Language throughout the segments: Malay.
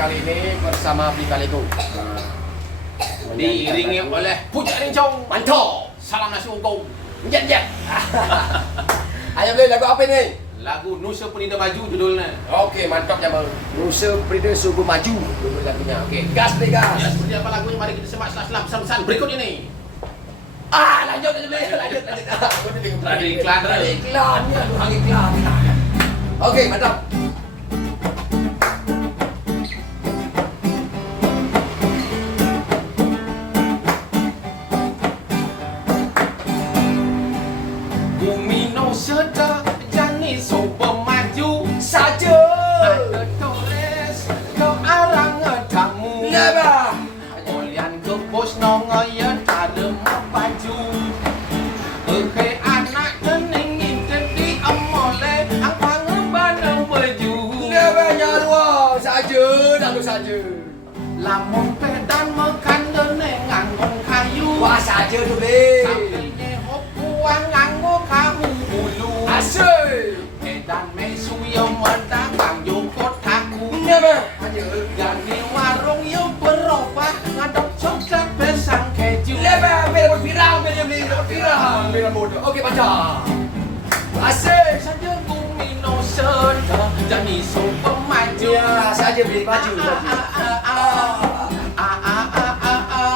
kali ini bersama Bika Lego. Diiringi oleh Puja Rincong. Mantap. Salam nasi ungkong. Jet. Ayo beli lagu apa ini? Lagu Nusa Penida Maju judulnya. Okey, mantap Jamal. Nusa Penida Sungguh Maju judul lagunya. Okey, gas beli gas. Ya, seperti apa lagunya? Mari kita simak selang-selang pesan-pesan berikut ini. Lanjut beli. Lanjut. Ada iklan. Iklan ni, aduh hang iklan. Okey, mantap. Bumi Nusa terjani super maju Saja. Ada tulis ke arang tamu. Neba. Olian ke bos nongaya ada maju. Okey anak teningin jadi amole apa ngebana maju. Neba nyarwa. Saja, lalu saja. Lamun pedan makan denengan ngon kayu. Wah, saja tu beli. Sambil nyehop buang nganggo kamu bulu. Asyik. Pedan mesu yang mendagang jokot kaku. Neba. Aja. Gani warung yang berubah ngadok coklat besang keju. Neba, beli pirang, beli pirang. Beli bodoh. Okey, baca. Asyik. Saja bumi Nusa jadi super maju. Ya, saja beli baju.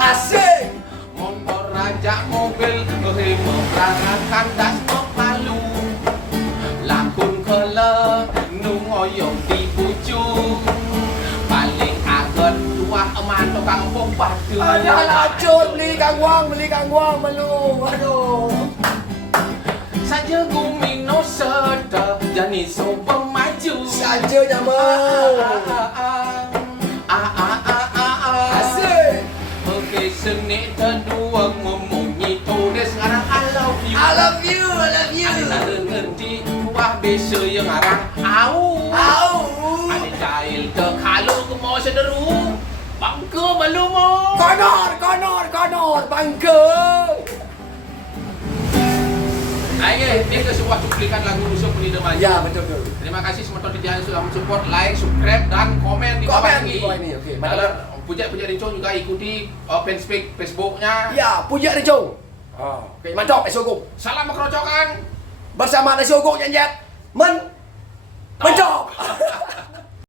Asyik. Motor raja mobil memerangkan das mepalu. Lakun kele nungoyong di pucuk. Paling agen tua eman tukang bom batu. Alah, lanjut beli kangwang malu. Aduh. Saja bumi Nusa jadi super maju. Saja Jamal. Asyik. Okey, seni kedua memunyi tulis ngarang I love you. I love you. Ada ngerti buah besa yang ngarang au. Au. Ada jahil ke kalau ke mau sederu. Bangka malu mo. Konor, bangka. Ini ke sebuah cuplikan lagu Nusa Penida Maju. Ya, betul. Terima kasih semua yang sudah mensupport, like, subscribe dan komen di bawah Komen di bawah ini, okey. Kalau Puja Rincong juga ikuti fanspage Facebooknya. Ya, Puja Rincong. Okey, mantap nasi ogong. Salam kerocokan. Bersama nasi ogong Jet. Mantap.